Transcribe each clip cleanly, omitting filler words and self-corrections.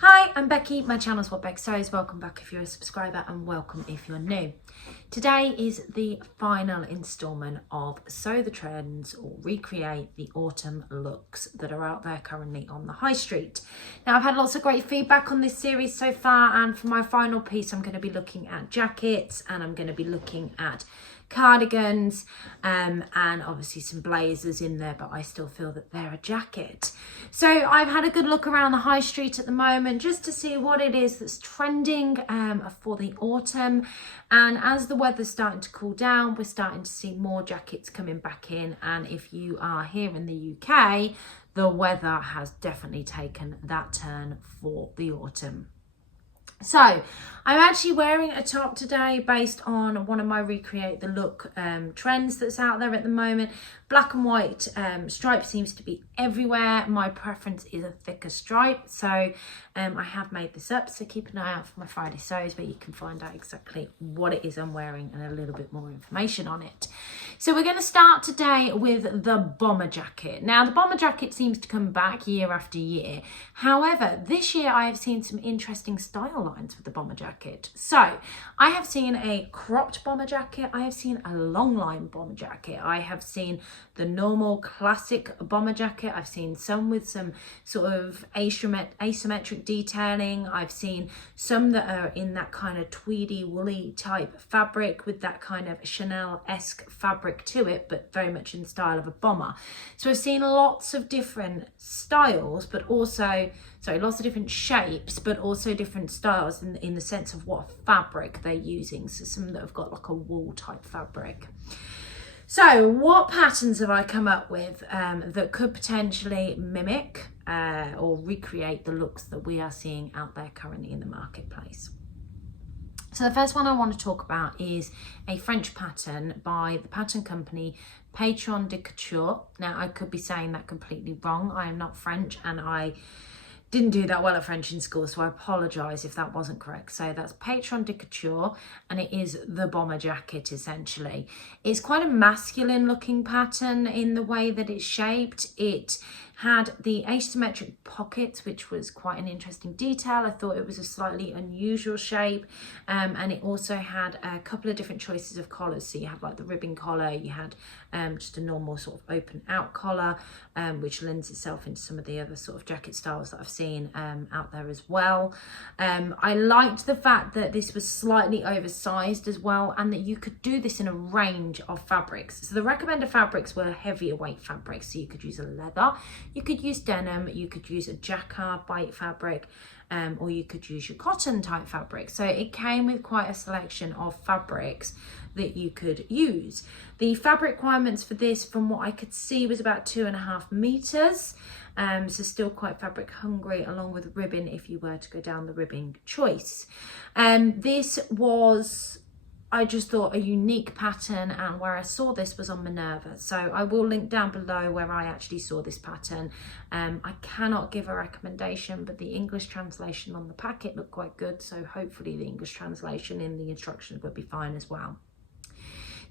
Hi, I'm Becky. My channel's What Beck Sews. Welcome back if you're a subscriber and welcome if you're new. Today is the final instalment of Sew the Trends or Recreate the Autumn looks that are out there currently on the high street. Now, I've had lots of great feedback on this series so far, and for my final piece I'm going to be looking at jackets and I'm going to be looking at cardigans and obviously some blazers in there, but I still feel that they're a jacket. So I've had a good look around the high street at the moment just to see what it is that's trending for the autumn, and as the weather's starting to cool down, we're starting to see more jackets coming back in, and if you are here in the UK, the weather has definitely taken that turn for the autumn. So I'm actually wearing a top today based on one of my Recreate the Look trends that's out there at the moment. Black and white stripe seems to be everywhere. My preference is a thicker stripe, so I have made this up, so keep an eye out for my Friday sews where you can find out exactly what it is I'm wearing and a little bit more information on it. So we're going to start today with the bomber jacket. Now, the bomber jacket seems to come back year after year. However, this year I have seen some interesting style lines with the bomber jacket. So I have seen a cropped bomber jacket, I have seen a long line bomber jacket, I have seen the normal classic bomber jacket, I've seen some with some sort of asymmetric detailing, I've seen some that are in that kind of tweedy woolly type fabric with that kind of Chanel-esque fabric to it, but very much in the style of a bomber. So I've seen lots of different styles, but also lots of different shapes, but also different styles in the sense of what fabric they're using. So some that have got like a wool type fabric. So what patterns have I come up with that could potentially mimic or recreate the looks that we are seeing out there currently in the marketplace? So the first one I want to talk about is a French pattern by the pattern company Patron de couture. Now, I could be saying that completely wrong. I am not French and I didn't do that well at French in school, so I apologise if that wasn't correct. So that's Patron de couture, and it is the bomber jacket essentially. It's quite a masculine looking pattern in the way that it's shaped. It had the asymmetric pockets, which was quite an interesting detail. I thought it was a slightly unusual shape, and it also had a couple of different choices of collars. So you had like the ribbon collar, you had just a normal sort of open out collar, which lends itself into some of the other sort of jacket styles that I've seen out there as well. I liked the fact that this was slightly oversized as well, and that you could do this in a range of fabrics. So the recommended fabrics were heavier weight fabrics, so you could use a leather, you could use denim, you could use a jacquard bite fabric, or you could use your cotton type fabric. So it came with quite a selection of fabrics that you could use. The fabric requirements for this, from what I could see, was about 2.5 meters. So still quite fabric hungry, along with ribbon if you were to go down the ribbing choice. This was, I just thought, a unique pattern, and where I saw this was on Minerva. So I will link down below where I actually saw this pattern. I cannot give a recommendation, but the English translation on the packet looked quite good. So hopefully the English translation in the instructions would be fine as well.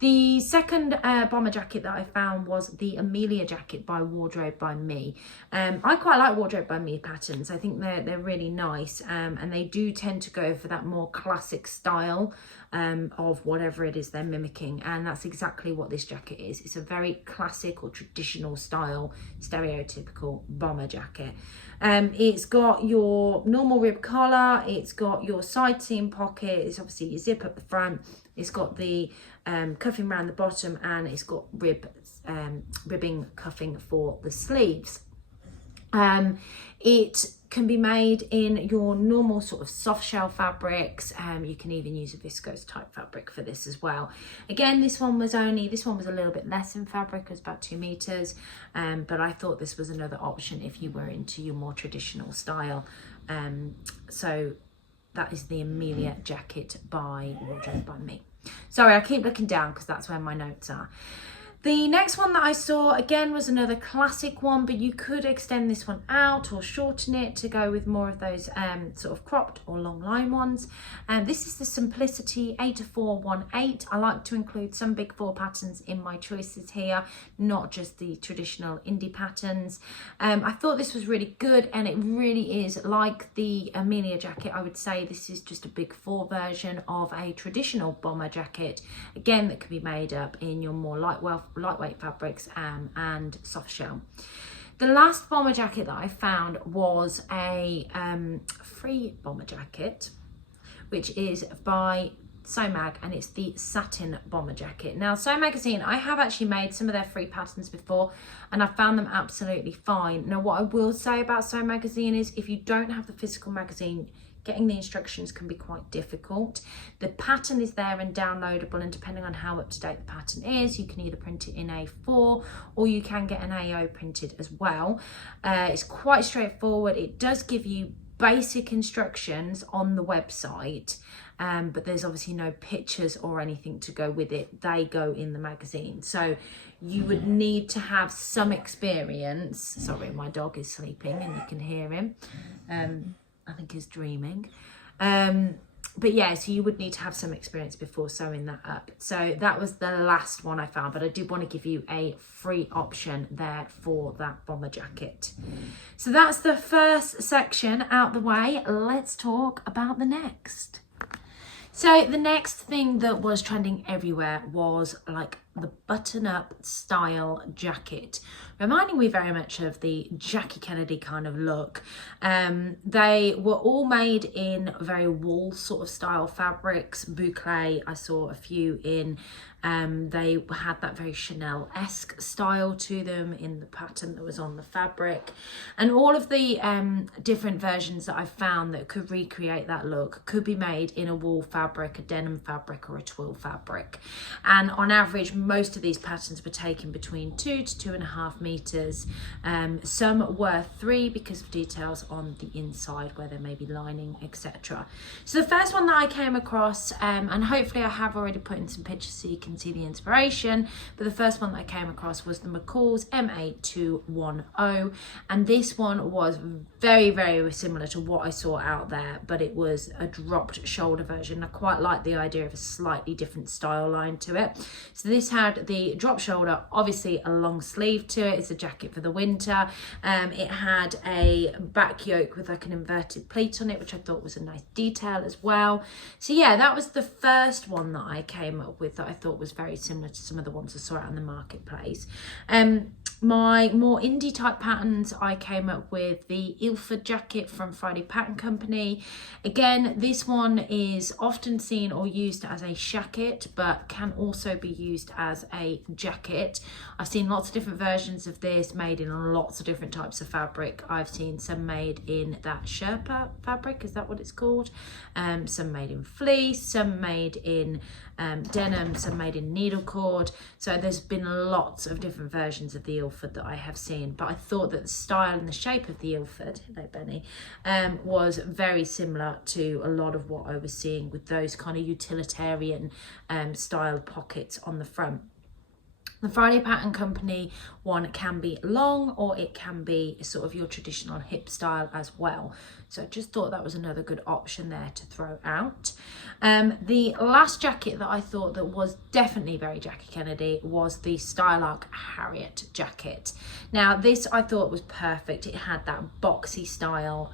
The second bomber jacket that I found was the Amelia jacket by Wardrobe by Me. I quite like Wardrobe by Me patterns. I think they're really nice, and they do tend to go for that more classic style of whatever it is they're mimicking, and that's exactly what this jacket is. It's a very classic or traditional style, stereotypical bomber jacket. It's got your normal rib collar, it's got your side seam pocket, it's obviously your zip up the front, it's got the cuffing around the bottom, and it's got ribbing cuffing for the sleeves. It can be made in your normal sort of soft shell fabrics. You can even use a viscose type fabric for this as well. Again, this one was a little bit less in fabric, it was about 2 meters, but I thought this was another option if you were into your more traditional style. So that is the Amelia jacket by Wardrobe by Me. Sorry, I keep looking down because that's where my notes are. The next one that I saw again was another classic one, but you could extend this one out or shorten it to go with more of those sort of cropped or long line ones. This is the Simplicity 8418. I like to include some big four patterns in my choices here, not just the traditional indie patterns. I thought this was really good, and it really is like the Amelia jacket. I would say this is just a big four version of a traditional bomber jacket, again, that can be made up in your more lightweight fabrics and soft shell. The last bomber jacket that I found was a free bomber jacket, which is by Sew Mag, and it's the Satin bomber jacket. Now, Sew Magazine, I have actually made some of their free patterns before, and I found them absolutely fine. Now, what I will say about Sew Magazine is if you don't have the physical magazine, getting the instructions can be quite difficult. The pattern is there and downloadable, and depending on how up to date the pattern is, you can either print it in A4 or you can get an AO printed as well. It's quite straightforward. It does give you basic instructions on the website, but there's obviously no pictures or anything to go with it. They go in the magazine. So you would need to have some experience. Sorry, my dog is sleeping and you can hear him. I think he's dreaming. But yeah, so you would need to have some experience before sewing that up. So that was the last one I found, but I did want to give you a free option there for that bomber jacket. So that's the first section out the way. Let's talk about the next. So the next thing that was trending everywhere was like the button-up style jacket, reminding me very much of the Jackie Kennedy kind of look. They were all made in very wool sort of style fabrics, boucle. I saw a few in, they had that very Chanel-esque style to them in the pattern that was on the fabric, and all of the different versions that I found that could recreate that look could be made in a wool fabric, a denim fabric, or a twill fabric. And on average, most of these patterns were taken between 2 to 2.5 meters. Some were 3 because of details on the inside where there may be lining, etc. So the first one that I came across, and hopefully I have already put in some pictures so you can see the inspiration, but the first one that I came across was the McCalls M8210, and this one was very, very similar to what I saw out there, but it was a dropped shoulder version. I quite like the idea of a slightly different style line to it. So this had the drop shoulder, obviously a long sleeve to it. It's a jacket for the winter. It had a back yoke with like an inverted pleat on it, which I thought was a nice detail as well. So yeah, that was the first one that I came up with that I thought was very similar to some of the ones I saw out in the marketplace. My more indie type patterns, I came up with the Ilford jacket from Friday Pattern Company. Again, this one is often seen or used as a shacket, but can also be used as a jacket. I've seen lots of different versions of this made in lots of different types of fabric. I've seen some made in that Sherpa fabric, is that what it's called? Some made in fleece, some made in denim, some made in needle cord. So there's been lots of different versions of the Ilford that I have seen, but I thought that the style and the shape of the Ilford, hello Benny, was very similar to a lot of what I was seeing with those kind of utilitarian style pockets on the front. The Friday Pattern Company one can be long, or it can be sort of your traditional hip style as well. So I just thought that was another good option there to throw out. The last jacket that I thought that was definitely very Jackie Kennedy was the Stylark Harriet jacket. Now this I thought was perfect. It had that boxy style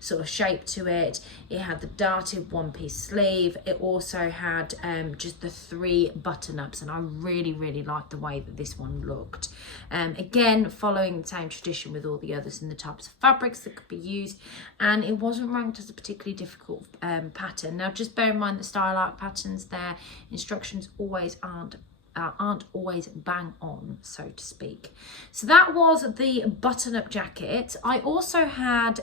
sort of shape to it. It had the darted one-piece sleeve. It also had just the 3 button-ups, and I really, really liked the way that this one looked. Again, following the same tradition with all the others and the types of fabrics that could be used, and it wasn't ranked as a particularly difficult pattern. Now just bear in mind the Stylark patterns, their instructions always aren't always bang on, so to speak. So that was the button-up jacket. I also had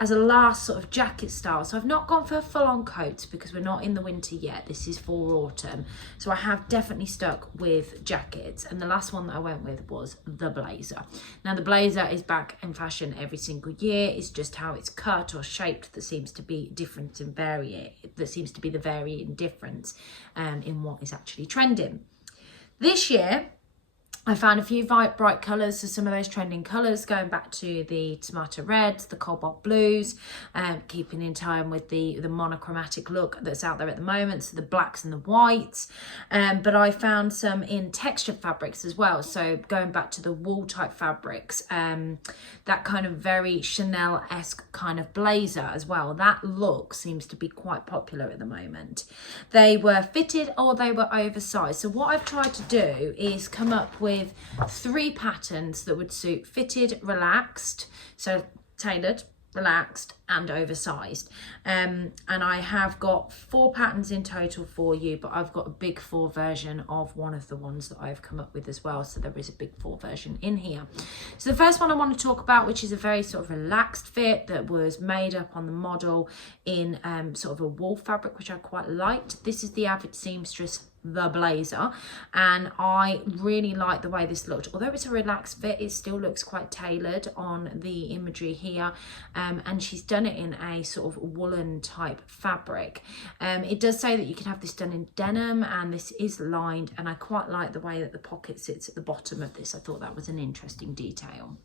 as a last sort of jacket style, so I've not gone for full-on coats because we're not in the winter yet. This is for autumn, so I have definitely stuck with jackets, and the last one that I went with was the blazer. Now the blazer is back in fashion every single year. It's just how it's cut or shaped that seems to be different and that seems to be the varying difference in what is actually trending. This year, I found a few bright colours, so some of those trending colours, going back to the tomato reds, the cobalt blues, keeping in time with the monochromatic look that's out there at the moment, so the blacks and the whites. But I found some in textured fabrics as well, so going back to the wool type fabrics, that kind of very Chanel-esque kind of blazer as well. That look seems to be quite popular at the moment. They were fitted or they were oversized. So what I've tried to do is come up with 3 patterns that would suit fitted, relaxed, so tailored, relaxed and oversized, and I have got 4 patterns in total for you, but I've got a big 4 version of one of the ones that I've come up with as well, so there is a big 4 version in here. So the first one I want to talk about, which is a very sort of relaxed fit that was made up on the model in sort of a wool fabric, which I quite liked. This is the Avid Seamstress the blazer, and I really like the way this looked. Although it's a relaxed fit, it still looks quite tailored on the imagery here, and she's done it in a sort of woolen type fabric. It does say that you can have this done in denim, and this is lined, and I quite like the way that the pocket sits at the bottom of this. I thought that was an interesting detail.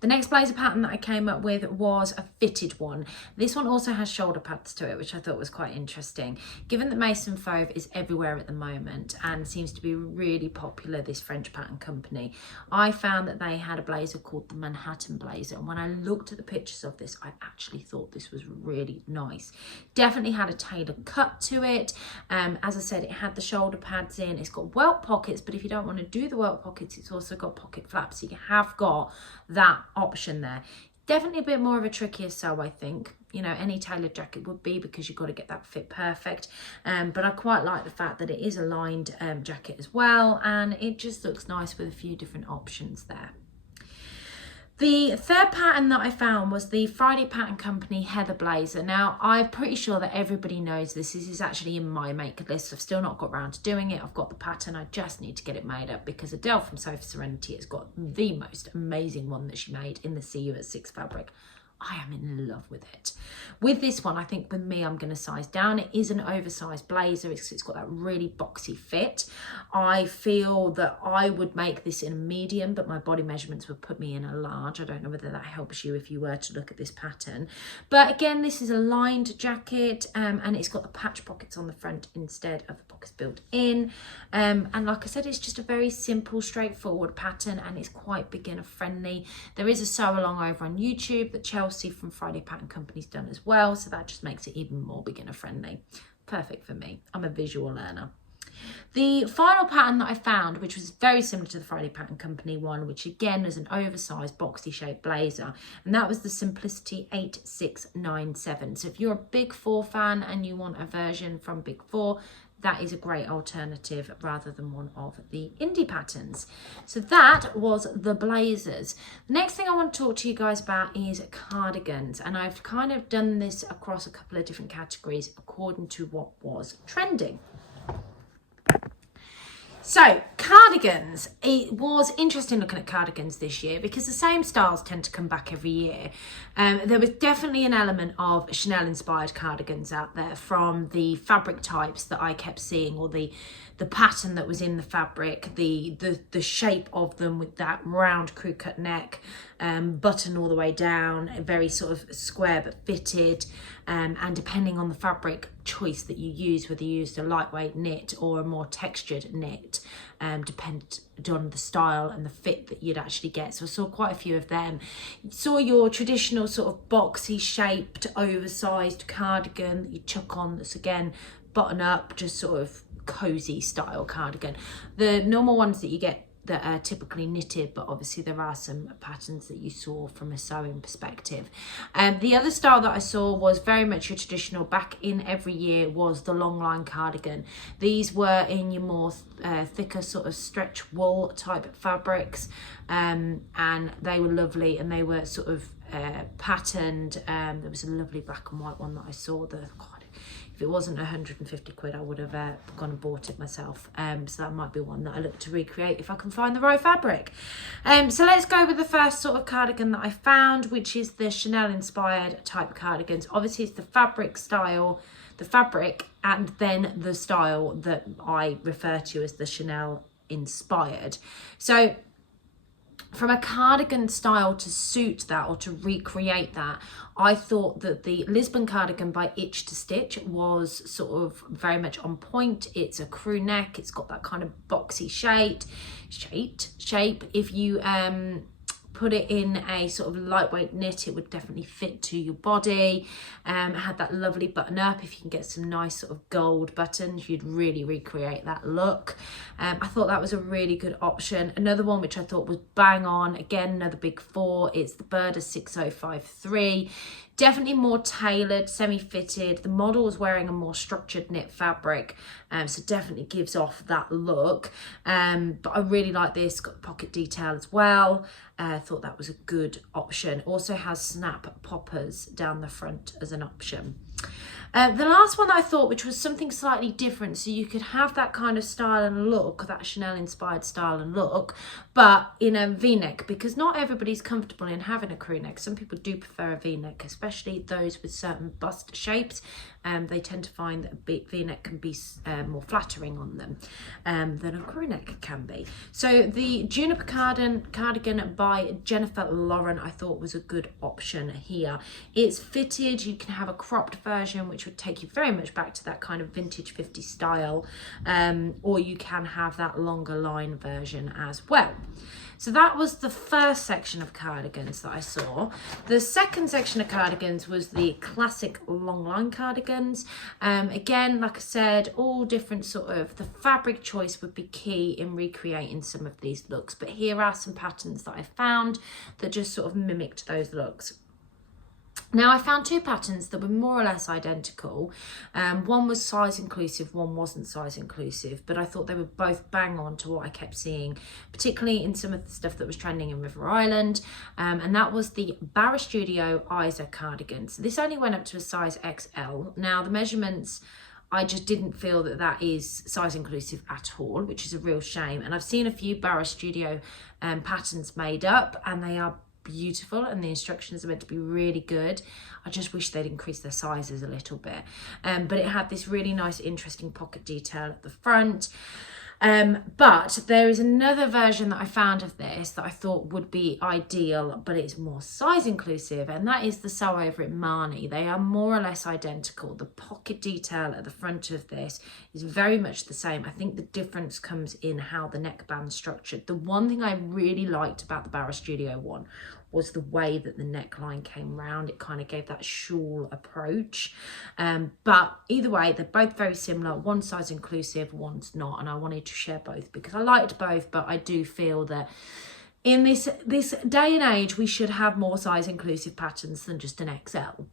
The next blazer pattern that I came up with was a fitted one. This one also has shoulder pads to it, which I thought was quite interesting. Given that Maison Fauve is everywhere at the moment and seems to be really popular, this French pattern company, I found that they had a blazer called the Manhatten blazer. And when I looked at the pictures of this, I actually thought this was really nice. Definitely had a tailored cut to it. As I said, it had the shoulder pads in. It's got welt pockets, but if you don't want to do the welt pockets, it's also got pocket flaps. So you have got that option there. Definitely a bit more of a trickier sew, I think. You know, any tailored jacket would be, because you've got to get that fit perfect. But I quite like the fact that it is a lined jacket as well, and it just looks nice with a few different options there. The third pattern that I found was the Friday Pattern Company Heather Blazer. Now, I'm pretty sure that everybody knows this. This is actually in my make list. I've still not got around to doing it. I've got the pattern. I just need to get it made up, because Adele from Sofa Serenity has got the most amazing one that she made in the sewists fabric. I am in love with it. With this one, I think with me, I'm going to size down. It is an oversized blazer. It's got that really boxy fit. I feel that I would make this in a medium, but my body measurements would put me in a large. I don't know whether that helps you if you were to look at this pattern. But again, this is a lined jacket, and it's got the patch pockets on the front instead of the pockets built in. And like I said, it's just a very simple, straightforward pattern, and it's quite beginner friendly. There is a sew along over on YouTube that Chelsea from Friday Pattern Company's done as well, so that just makes it even more beginner friendly. Perfect for me. I'm a visual learner. The final pattern that I found, which was very similar to the Friday Pattern Company one, which again is an oversized boxy shaped blazer, and that was the Simplicity 8697. So if you're a Big 4 fan and you want a version from Big 4, that is a great alternative rather than one of the indie patterns. So that was the blazers. The next thing I want to talk to you guys about is cardigans, and I've kind of done this across a couple of different categories according to what was trending. So cardigans, it was interesting looking at cardigans this year, because the same styles tend to come back every year. There was definitely an element of Chanel inspired cardigans out there, from the fabric types that I kept seeing, or the pattern that was in the fabric, the shape of them with that round crew cut neck, button all the way down, very sort of square but fitted, and depending on the fabric choice that you use, whether you used a lightweight knit or a more textured knit, depended on the style and the fit that you'd actually get. So I saw quite a few of them. Saw your traditional sort of boxy shaped oversized cardigan that you chuck on, that's again button up, just sort of cozy style cardigan. The normal ones that you get that are typically knitted, but obviously there are some patterns that you saw from a sewing perspective. The other style that I saw was very much your traditional, back in every year, was the Longline cardigan. These were in your more thicker sort of stretch wool type fabrics, and they were lovely, and they were sort of patterned. There was a lovely black and white one that I saw. If it wasn't 150 quid, I would have gone and bought it myself. So that might be one that I look to recreate if I can find the right fabric. So let's go with the first sort of cardigan that I found, which is the Chanel inspired type cardigans. Obviously it's the fabric style the fabric and then the style that I refer to as the Chanel inspired. So from a cardigan style to suit that or to recreate that, I thought that the Lisbon Cardigan by Itch to Stitch was sort of very much on point. It's a crew neck, it's got that kind of boxy shape. If you put it in a sort of lightweight knit, it would definitely fit to your body. It had that lovely button up. If you can get some nice sort of gold buttons, you'd really recreate that look. I thought that was a really good option. Another one which I thought was bang on, again another big four, it's the Burda 6053. Definitely more tailored, semi-fitted. The model was wearing a more structured knit fabric, so definitely gives off that look. But I really like this, got pocket detail as well. I thought that was a good option. Also has snap poppers down the front as an option. The last one that I thought, which was something slightly different, so you could have that kind of style and look, that Chanel inspired style and look, but in a V-neck, because not everybody's comfortable in having a crew neck. Some people do prefer a V-neck, especially those with certain bust shapes. They tend to find that a V-neck can be more flattering on them than a crew neck can be. So the Juniper cardigan by Jenifer Lauren I thought was a good option here. It's fitted, you can have a cropped version which would take you very much back to that kind of vintage 50s style, or you can have that longer line version as well. So that was the first section of cardigans that I saw. The second section of cardigans was the classic Longline cardigans. Again, like I said, all different sort of, the fabric choice would be key in recreating some of these looks. But here are some patterns that I found that just sort of mimicked those looks. Now I found two patterns that were more or less identical. One was size inclusive, one wasn't size inclusive, but I thought they were both bang on to what I kept seeing, particularly in some of the stuff that was trending in River Island, and that was the BARA Studio LUZ Cardigan. So this only went up to a size XL. Now the measurements, I just didn't feel that that is size inclusive at all, which is a real shame. And I've seen a few BARA Studio patterns made up and they are beautiful and the instructions are meant to be really good. I just wish they'd increase their sizes a little bit. But it had this really nice interesting pocket detail at the front. But there is another version that I found of this that I thought would be ideal, but it's more size inclusive, and that is the sew over at Marni. They are more or less identical. The pocket detail at the front of this is very much the same. I think the difference comes in how the neckband's structured. The one thing I really liked about the BARA Studio one was the way that the neckline came round. It kind of gave that shawl approach. But either way, they're both very similar. One size inclusive, one's not. And I wanted to share both because I liked both, but I do feel that in this day and age, we should have more size inclusive patterns than just an XL.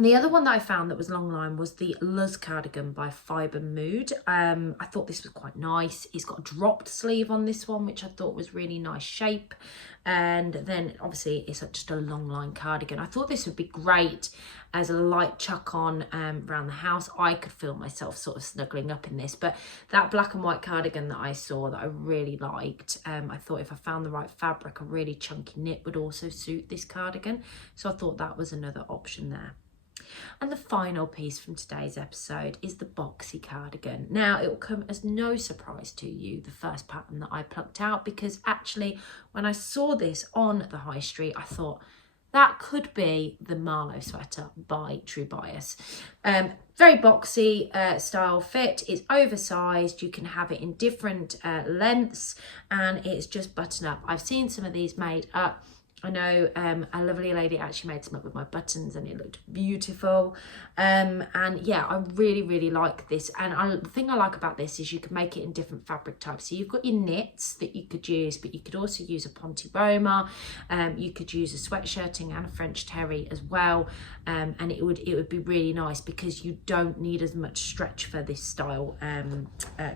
The other one that I found that was Longline was the LUZ Cardigan by fibremood. I thought this was quite nice. It's got a dropped sleeve on this one, which I thought was really nice shape. And then obviously it's just a Longline cardigan. I thought this would be great as a light chuck on around the house. I could feel myself sort of snuggling up in this, but that black and white cardigan that I saw that I really liked, I thought if I found the right fabric, a really chunky knit would also suit this cardigan. So I thought that was another option there. And the final piece from today's episode is the Boxy Cardigan. Now, it will come as no surprise to you, the first pattern that I plucked out, because actually when I saw this on the high street, I thought that could be the Marlo sweater by True Bias. Very boxy style fit. It's oversized. You can have it in different lengths and it's just button up. I've seen some of these made up. I know a lovely lady actually made some up with my buttons and it looked beautiful. And yeah, I really like this. And the thing I like about this is you can make it in different fabric types. So you've got your knits that you could use, but you could also use a Ponte Roma. You could use a sweatshirting and a French terry as well. And it would be really nice because you don't need as much stretch for this style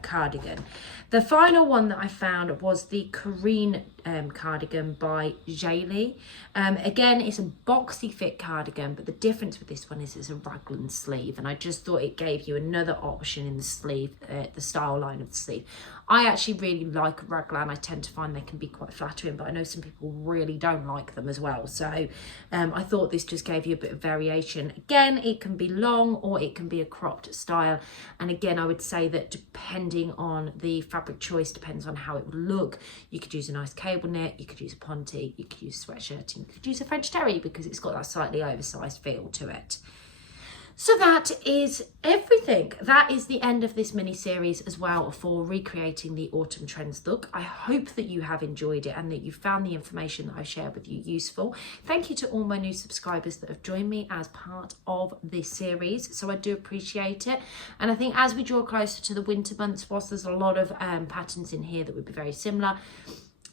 cardigan. The final one that I found was the Karine cardigan by Jalie. Again, it's a boxy fit cardigan, but the difference with this one is it's a raglan sleeve, and I just thought it gave you another option in the sleeve, the style line of the sleeve. I actually really like a raglan. I tend to find they can be quite flattering, but I know some people really don't like them as well. So I thought this just gave you a bit of variation. Again, it can be long or it can be a cropped style. And again, I would say that depending on the fabric choice, depends on how it would look. You could use a nice cable knit, you could use a ponte, you could use sweatshirt, you could use a French terry because it's got that slightly oversized feel to it. So that is everything. That is the end of this mini series as well for recreating the autumn trends look. I hope that you have enjoyed it and that you found the information that I shared with you useful. Thank you to all my new subscribers that have joined me as part of this series. So I do appreciate it. And I think as we draw closer to the winter months, whilst there's a lot of patterns in here that would be very similar,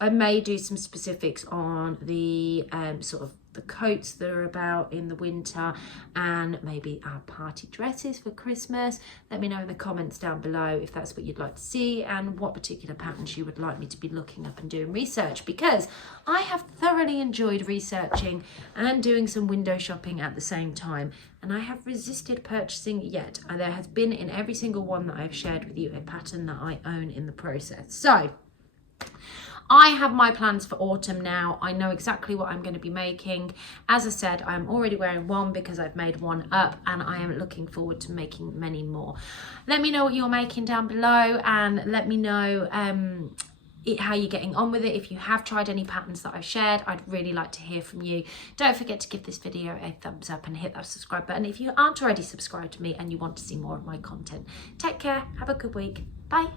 I may do some specifics on the sort of the coats that are about in the winter and maybe our party dresses for Christmas. Let me know in the comments down below if that's what you'd like to see and what particular patterns you would like me to be looking up and doing research, because I have thoroughly enjoyed researching and doing some window shopping at the same time, and I have resisted purchasing yet. And there has been in every single one that I've shared with you a pattern that I own in the process. So I have my plans for autumn now. I know exactly what I'm going to be making. As I said, I'm already wearing one because I've made one up, and I am looking forward to making many more. Let me know what you're making down below, and let me know how you're getting on with it. If you have tried any patterns that I've shared, I'd really like to hear from you. Don't forget to give this video a thumbs up and hit that subscribe button if you aren't already subscribed to me and you want to see more of my content. Take care, have a good week, bye.